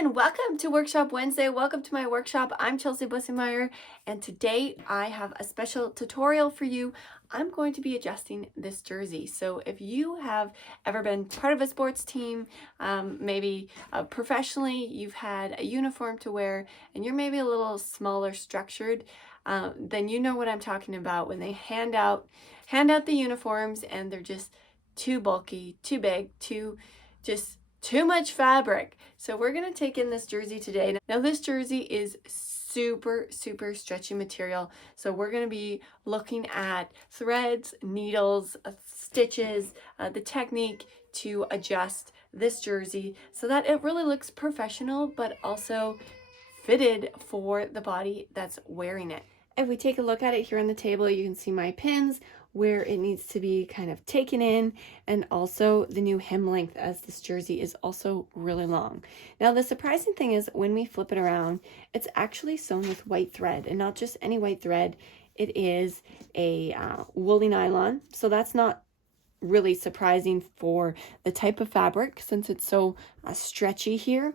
and welcome to Workshop Wednesday. Welcome to my workshop. I'm Chelsea Bussemeyer, and today I have a special tutorial for you. I'm going to be adjusting this jersey. So if you have ever been part of a sports team, maybe professionally you've had a uniform to wear and you're maybe a little smaller structured, then you know what I'm talking about when they hand out the uniforms and they're just too bulky, too big, too much fabric. So we're going to take in this jersey today. Now this jersey is super stretchy material. So we're going to be looking at threads, needles, stitches, the technique to adjust this jersey so that it really looks professional, but also fitted for the body that's wearing it. If we take a look at it here on the table, you can see my pins, where it needs to be kind of taken in, and also the new hem length, as this jersey is also really long. Now the surprising thing is when we flip it around, it's actually sewn with white thread, and not just any white thread. It is a woolly nylon, so that's not really surprising for the type of fabric since it's so stretchy here.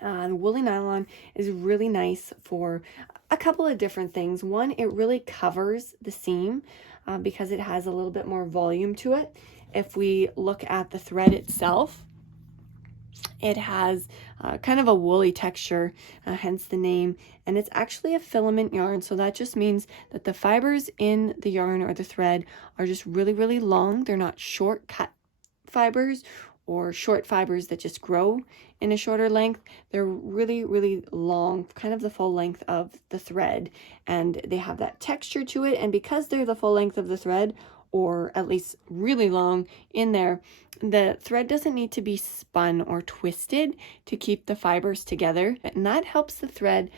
The woolly nylon is really nice for a couple of different things. One, it really covers the seam because it has a little bit more volume to it. If we look at the thread itself, it has kind of a woolly texture, hence the name, and it's actually a filament yarn. So that just means that the fibers in the yarn or the thread are just really long. They're not shortcut fibers or short fibers that just grow in a shorter length. They're really long, kind of the full length of the thread, and they have that texture to it. And because they're the full length of the thread, or at least really long in there, the thread doesn't need to be spun or twisted to keep the fibers together, and that helps the thread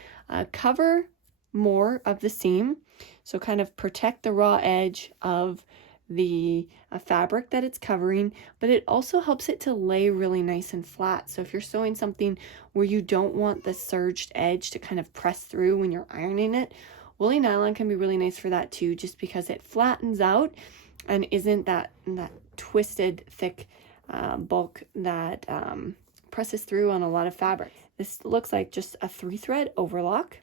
cover more of the seam, so kind of protect the raw edge of the fabric that it's covering, but it also helps it to lay really nice and flat. So if you're sewing something where you don't want the surged edge to kind of press through when you're ironing it, woolly nylon can be really nice for that too, just because it flattens out and isn't that twisted thick bulk that presses through on a lot of fabric. This looks like just a 3-thread overlock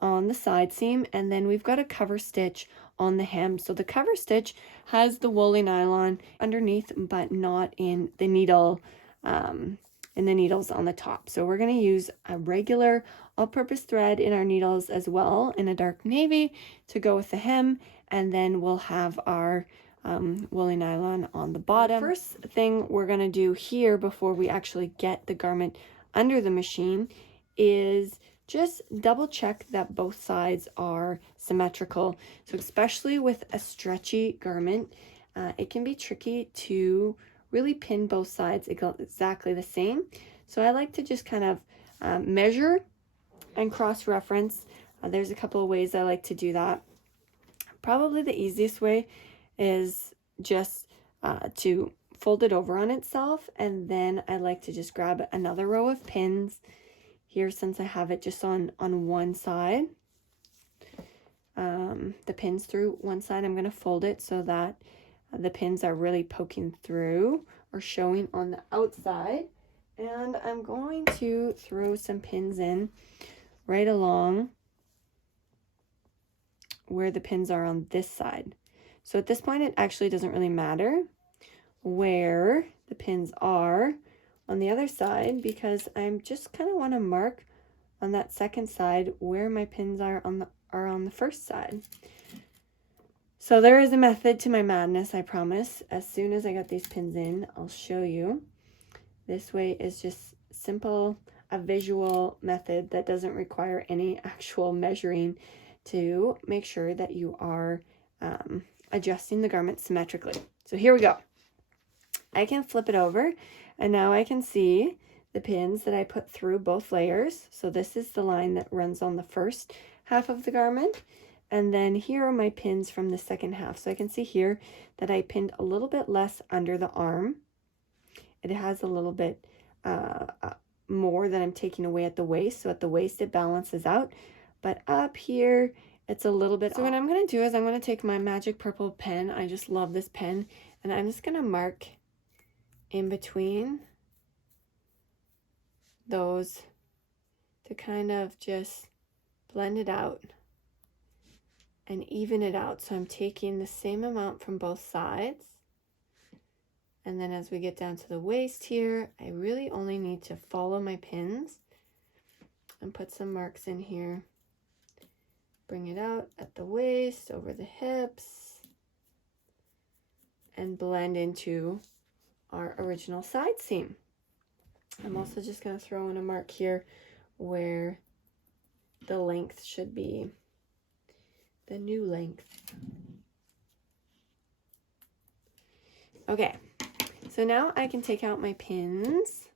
on the side seam, and then we've got a cover stitch on the hem. So the cover stitch has the woolly nylon underneath, but not in the needle, in the needles on the top. So we're going to use a regular all-purpose thread in our needles as well, in a dark navy, to go with the hem, and then we'll have our woolly nylon on the bottom. First thing we're going to do here before we actually get the garment under the machine is just double check that both sides are symmetrical. So especially with a stretchy garment, it can be tricky to really pin both sides exactly the same. So I like to just kind of measure and cross-reference. There's a couple of ways I like to do that. Probably the easiest way is just to fold it over on itself, and then I like to just grab another row of pins here, since I have it just on one side, the pins through one side. I'm going to fold it so that the pins are really poking through or showing on the outside, and I'm going to throw some pins in right along where the pins are on this side. So at this point it actually doesn't really matter where the pins are on the other side, because I'm just kind of want to mark on that second side where my pins are on the first side. So there is a method to my madness, I promise. As soon as I got these pins in, I'll show you. This way is just simple, a visual method that doesn't require any actual measuring to make sure that you are adjusting the garment symmetrically. So here we go. I can flip it over, and now I can see the pins that I put through both layers. So this is the line that runs on the first half of the garment, and then here are my pins from the second half. So I can see here that I pinned a little bit less under the arm. It has a little bit more that I'm taking away at the waist. So at the waist it balances out, but up here it's a little bit off. What I'm going to do is I'm going to take my magic purple pen. I just love this pen, and I'm just going to mark in between those to kind of just blend it out and even it out. So I'm taking the same amount from both sides. And then as we get down to the waist here, I really only need to follow my pins and put some marks in here. Bring it out at the waist, over the hips, and blend into our original side seam. I'm also just going to throw in a mark here where the length should be the new length. Okay, so now I can take out my pins,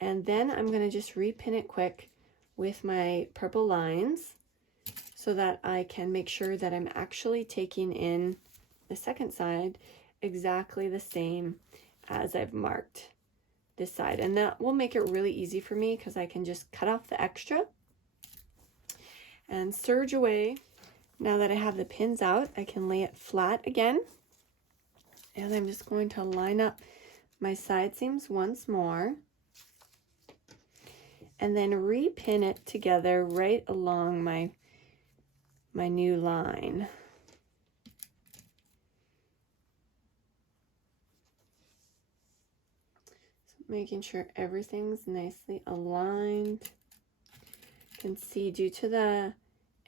and then I'm going to just repin it quick with my purple lines so that I can make sure that I'm actually taking in the second side exactly the same as I've marked this side. And that will make it really easy for me because I can just cut off the extra and serge away. Now that I have the pins out, I can lay it flat again. And I'm just going to line up my side seams once more and then repin it together right along my new line. So making sure everything's nicely aligned. You can see due to the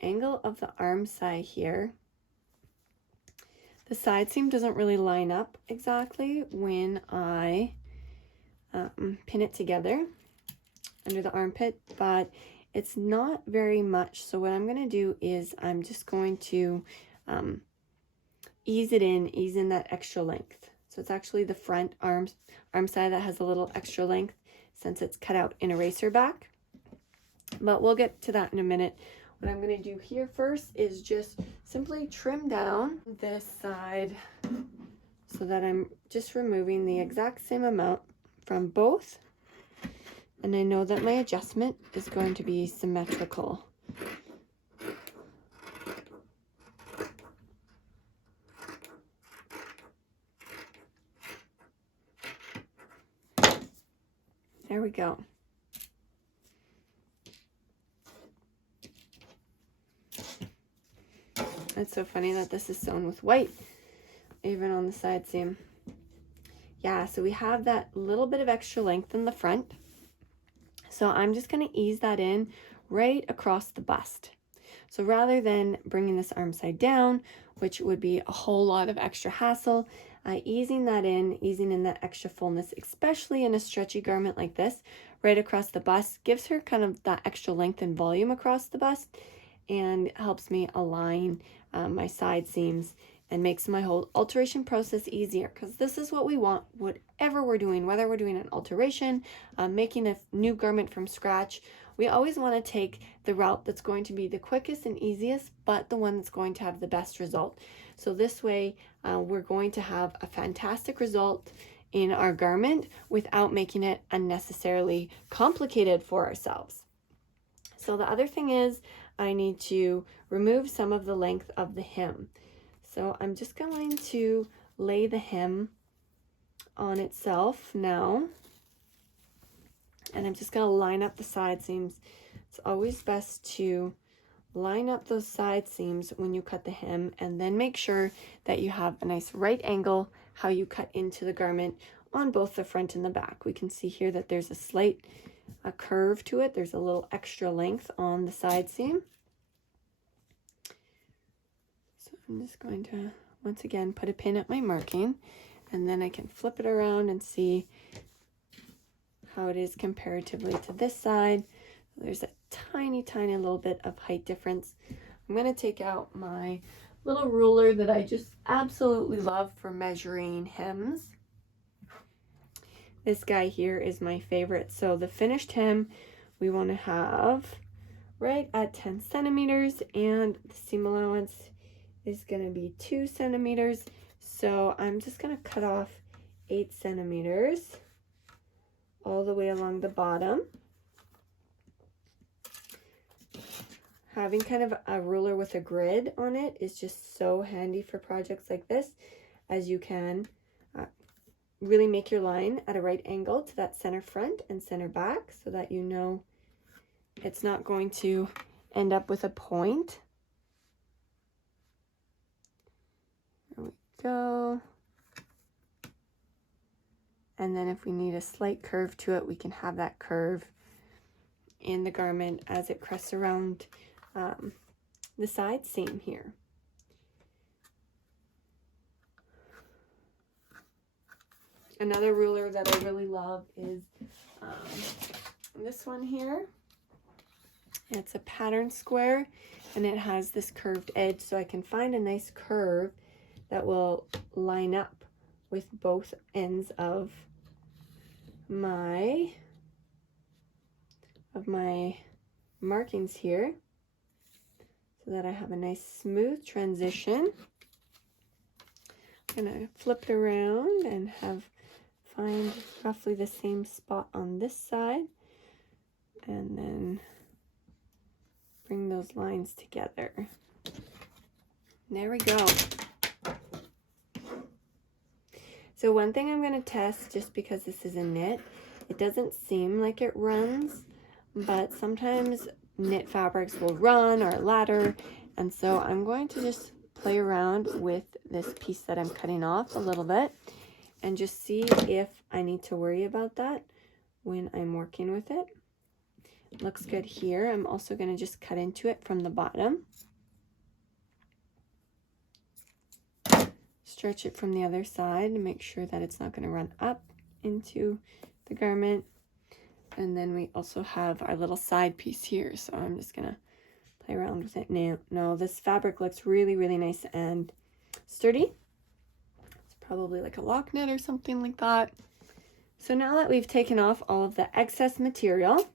angle of the arm side here, the side seam doesn't really line up exactly when I pin it together under the armpit, but it's not very much. So what I'm going to do is I'm just going to ease in that extra length. So it's actually the front arm side that has a little extra length since it's cut out in eraser back. But we'll get to that in a minute. What I'm going to do here first is just simply trim down this side so that I'm just removing the exact same amount from both. And I know that my adjustment is going to be symmetrical. There we go. It's so funny that this is sewn with white, even on the side seam. Yeah, so we have that little bit of extra length in the front. So I'm just going to ease that in right across the bust. So rather than bringing this arm side down, which would be a whole lot of extra hassle, easing in that extra fullness, especially in a stretchy garment like this, right across the bust, gives her kind of that extra length and volume across the bust and helps me align my side seams and makes my whole alteration process easier, because this is what we want, whatever we're doing, whether we're doing an alteration, making a new garment from scratch. We always want to take the route that's going to be the quickest and easiest, but the one that's going to have the best result. So this way, we're going to have a fantastic result in our garment without making it unnecessarily complicated for ourselves. So the other thing is I need to remove some of the length of the hem. So I'm just going to lay the hem on itself now. And I'm just going to line up the side seams. It's always best to line up those side seams when you cut the hem, and then make sure that you have a nice right angle how you cut into the garment on both the front and the back. We can see here that there's a slight curve to it. There's a little extra length on the side seam. So I'm just going to once again put a pin at my marking, and then I can flip it around and see how it is comparatively to this side. There's a tiny little bit of height difference. I'm going to take out my little ruler that I just absolutely love for measuring hems. This guy here is my favorite. So the finished hem we want to have right at 10 centimeters, and the seam allowance is going to be 2 centimeters. So I'm just going to cut off 8 centimeters all the way along the bottom. Having kind of a ruler with a grid on it is just so handy for projects like this, as you can really make your line at a right angle to that center front and center back so that you know it's not going to end up with a point. There we go. And then if we need a slight curve to it, we can have that curve in the garment as it crests around the side seam here. Another ruler that I really love is this one here. It's a pattern square and it has this curved edge, so I can find a nice curve that will line up with both ends of my markings here, so that I have a nice smooth transition. I'm gonna flip it around and find roughly the same spot on this side, and then bring those lines together. There we go. So one thing I'm going to test, just because this is a knit, it doesn't seem like it runs, but sometimes knit fabrics will run or ladder, and so I'm going to just play around with this piece that I'm cutting off a little bit and just see if I need to worry about that when I'm working with it. It looks good here. I'm also going to just cut into it from the bottom. Stretch it from the other side to make sure that it's not going to run up into the garment. And then we also have our little side piece here, so I'm just going to play around with it now. No, this fabric looks really, really nice and sturdy. It's probably like a lock knit or something like that. So now that we've taken off all of the excess material,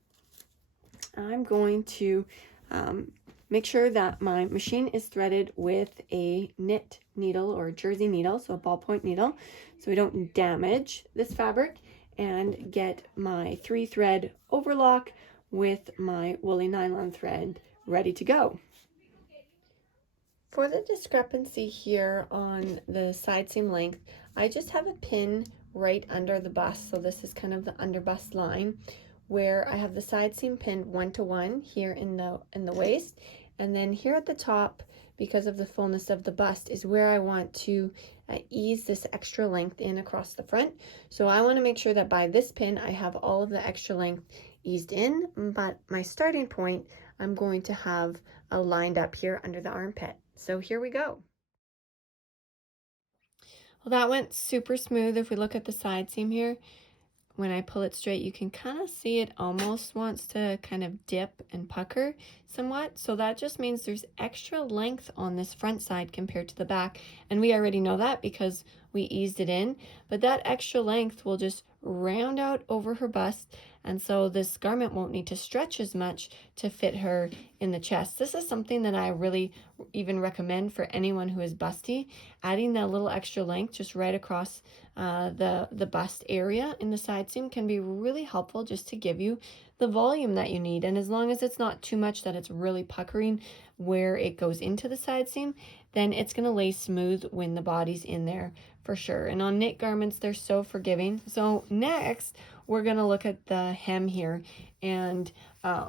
I'm going to make sure that my machine is threaded with a knit needle or jersey needle, so a ballpoint needle, so we don't damage this fabric, and get my 3-thread overlock with my woolly nylon thread ready to go. For the discrepancy here on the side seam length, I just have a pin right under the bust, so this is kind of the under bust line, where I have the side seam pinned 1-to-1 here in the waist, and then here at the top, because of the fullness of the bust, is where I want to ease this extra length in across the front. So I want to make sure that by this pin I have all of the extra length eased in, but my starting point I'm going to have lined up here under the armpit. So here we go. Well, that went super smooth. If we look at the side seam here, when I pull it straight, you can kind of see it almost wants to kind of dip and pucker somewhat. So that just means there's extra length on this front side compared to the back. And we already know that because we eased it in. But that extra length will just round out over her bust. And so this garment won't need to stretch as much to fit her in the chest. This is something that I really even recommend for anyone who is busty. Adding that little extra length just right across the bust area in the side seam can be really helpful, just to give you the volume that you need. And as long as it's not too much that it's really puckering where it goes into the side seam, then it's going to lay smooth when the body's in there for sure. And on knit garments, they're so forgiving. So next, we're going to look at the hem here. And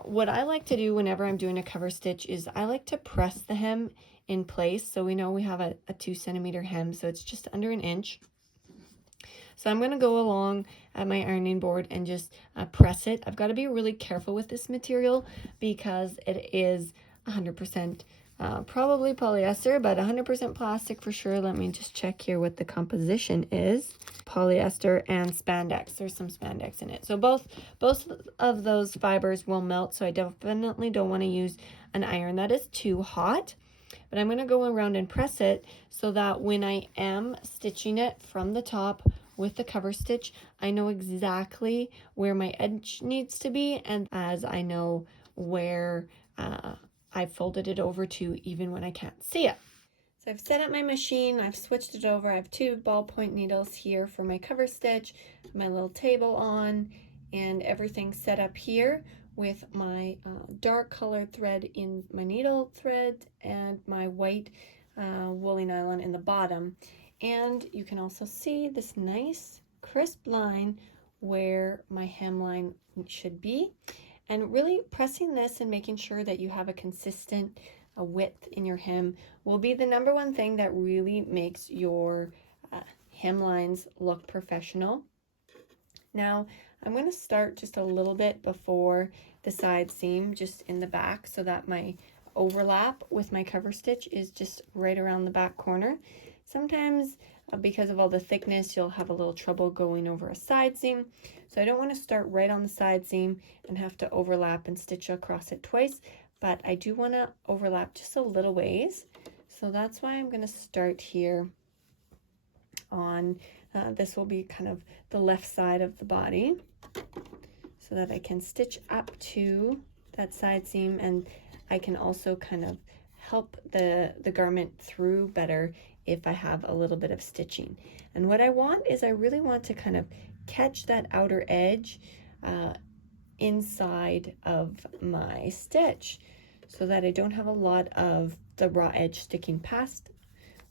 what I like to do whenever I'm doing a cover stitch is I like to press the hem in place. So we know we have a 2-centimeter hem, so it's just under an inch. So I'm going to go along at my ironing board and just press it. I've got to be really careful with this material because it is 100% probably polyester, but 100% plastic for sure. Let me just check here what the composition is. Polyester and spandex. There's some spandex in it. So both of those fibers will melt, so I definitely don't want to use an iron that is too hot. But I'm going to go around and press it so that when I am stitching it from the top with the cover stitch, I know exactly where my edge needs to be, and as I know where I folded it over to, even when I can't see it. So I've set up my machine, I've switched it over. I have 2 ballpoint needles here for my cover stitch, my little table on, and everything set up here with my dark colored thread in my needle thread and my white woolly nylon in the bottom. And you can also see this nice crisp line where my hemline should be. And really pressing this and making sure that you have a consistent width in your hem will be the number one thing that really makes your hemlines look professional. Now, I'm going to start just a little bit before the side seam, just in the back, so that my overlap with my cover stitch is just right around the back corner. Sometimes because of all the thickness, you'll have a little trouble going over a side seam. So I don't want to start right on the side seam and have to overlap and stitch across it twice, but I do want to overlap just a little ways. So that's why I'm going to start here on, this will be kind of the left side of the body, so that I can stitch up to that side seam, and I can also kind of help the garment through better if I have a little bit of stitching. And what I want is I really want to kind of catch that outer edge inside of my stitch, so that I don't have a lot of the raw edge sticking past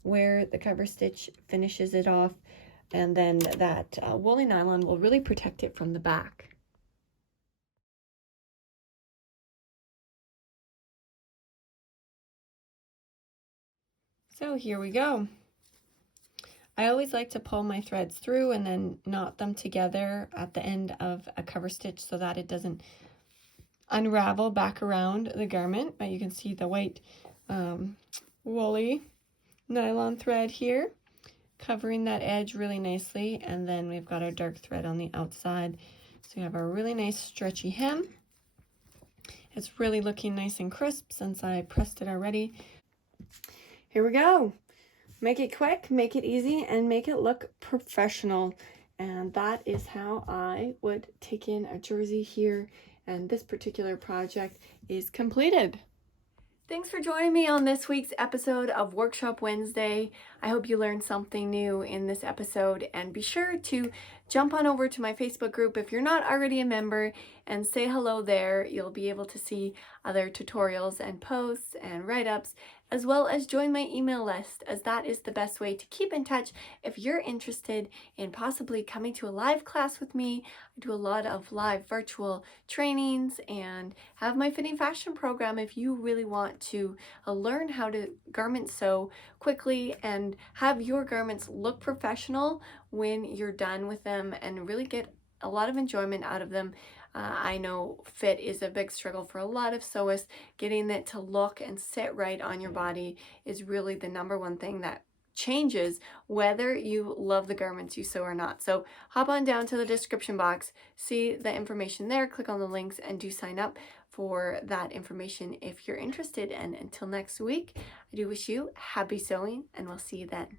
where the cover stitch finishes it off, and then that woolly nylon will really protect it from the back. So here we go. I always like to pull my threads through and then knot them together at the end of a cover stitch so that it doesn't unravel back around the garment. But you can see the white woolly nylon thread here covering that edge really nicely, and then we've got our dark thread on the outside. So we have our really nice stretchy hem. It's really looking nice and crisp since I pressed it already. Here we go. Make it quick, make it easy, and make it look professional. And that is how I would take in a jersey here, and this particular project is completed. Thanks for joining me on this week's episode of Workshop Wednesday. I hope you learned something new in this episode, and be sure to jump on over to my Facebook group if you're not already a member and say hello there. You'll be able to see other tutorials and posts and write-ups, as well as join my email list, as that is the best way to keep in touch if you're interested in possibly coming to a live class with me. I do a lot of live virtual trainings and have my fitting fashion program if you really want to learn how to garment sew quickly and have your garments look professional when you're done with them and really get a lot of enjoyment out of them. I know fit is a big struggle for a lot of sewists. Getting it to look and sit right on your body is really the number one thing that changes whether you love the garments you sew or not. So hop on down to the description box, see the information there, click on the links, and do sign up for that information if you're interested. And until next week, I do wish you happy sewing, and we'll see you then.